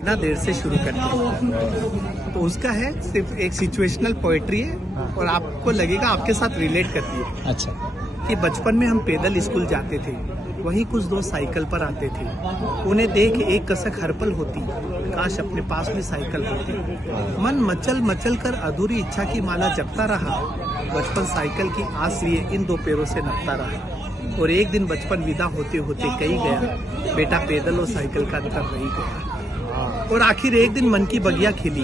इतना देर से शुरू करते हैं तो उसका है सिर्फ एक सिचुएशनल पोएट्री है और आपको लगेगा आपके साथ रिलेट करती है। अच्छा। कि बचपन में हम पैदल स्कूल जाते थे, वहीं कुछ दोस्त साइकिल पर आते थे। उन्हें देख एक कसक हर पल होती, काश अपने पास भी साइकिल होती। मन मचल मचल कर अधूरी इच्छा की माला जपता रहा। बचपन साइकिल की आस लिए इन दो पैरों से नपता रहा। और एक दिन बचपन विदा होते होते कही गया, बेटा पैदल और साइकिल का अंतर रही गया। और आखिर एक दिन मन की बगिया खिली,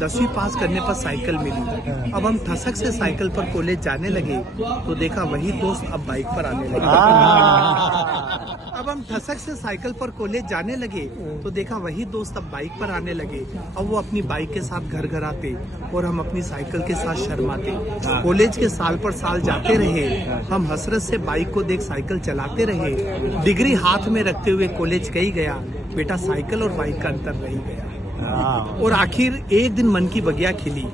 10वीं पास करने पर साइकिल मिली। अब हम ठसक से साइकिल पर कॉलेज जाने लगे तो देखा वही दोस्त अब बाइक पर आने लगे। अब हम ठसक से साइकिल पर कॉलेज जाने लगे तो देखा वही दोस्त अब बाइक पर आने लगे। अब वो अपनी बाइक के साथ घर घर आते और हम अपनी साइकिल के साथ शर्माते। कॉलेज के साल पर साल जाते रहे, हम हसरत से बाइक को देख साइकिल चलाते रहे। डिग्री हाथ में रखते हुए कॉलेज कही गया, बेटा साइकिल और बाइक का अंतर रही गया। और आखिर एक दिन मन की बगिया खिली,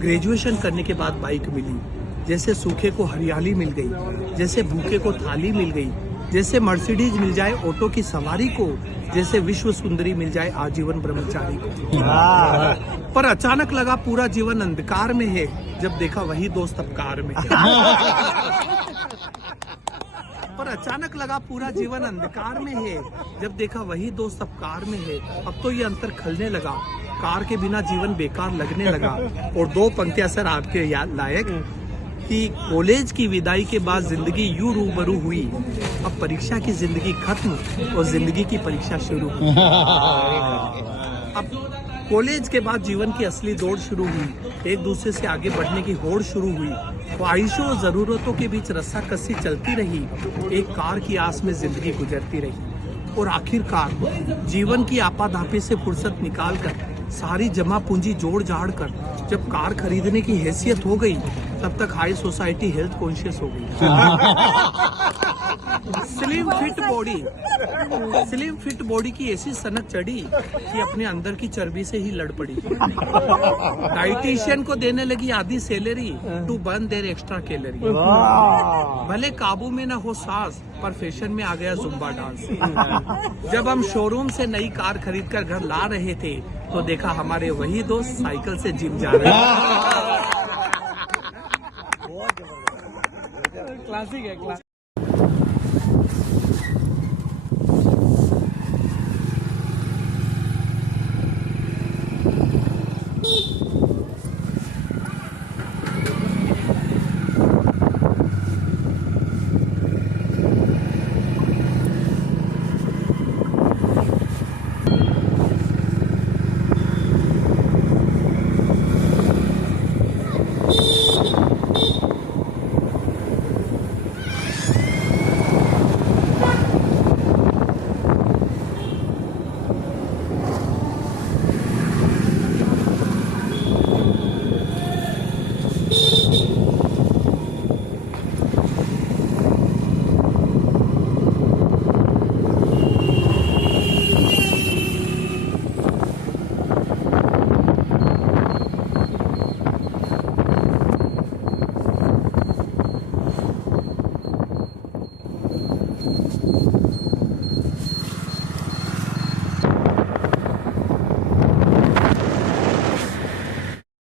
ग्रेजुएशन करने के बाद बाइक मिली। जैसे सूखे को हरियाली मिल गई, जैसे भूखे को थाली मिल गई, जैसे मर्सिडीज मिल जाए ऑटो की सवारी को, जैसे विश्व सुंदरी मिल जाए आजीवन ब्रह्मचारी को। पर अचानक लगा पूरा जीवन अंधकार में है, जब देखा वही दोस्त अब कार में। पर अचानक लगा पूरा जीवन अंधकार में है, जब देखा वही दोस्त अब कार में है। अब तो ये अंतर खलने लगा, कार के बिना जीवन बेकार लगने लगा। और दो पंक्तियां सर आपके याद लायक कि कॉलेज की विदाई के बाद जिंदगी यूं रूबरू हुई, अब परीक्षा की जिंदगी खत्म और जिंदगी की परीक्षा शुरू। अब कॉलेज के बाद जीवन की असली दौड़ शुरू हुई, एक दूसरे से आगे बढ़ने की होड़ शुरू हुई। ख्वाहिशों और जरूरतों के बीच रस्साकसी चलती रही, एक कार की आस में जिंदगी गुजरती रही। और आखिरकार जीवन की आपाधापी से फुर्सत निकालकर, सारी जमा पूंजी जोड़ जाड़ कर जब कार खरीदने की हैसियत हो गई, तब तक हाई सोसाइटी हेल्थ कॉन्शियस हो गई। स्लिम फिट बॉडी की ऐसी सनक चढ़ी कि अपने अंदर की चर्बी से ही लड़ पड़ी। डाइटिशियन को देने लगी आधी salary to burn their extra calorie. भले काबू में न हो सांस, पर फैशन में आ गया जुम्बा डांस। जब हम शोरूम से नई कार खरीद कर घर ला रहे थे तो देखा हमारे वही दोस्त साइकिल से जिम जा रहे थे। क्लासिक है।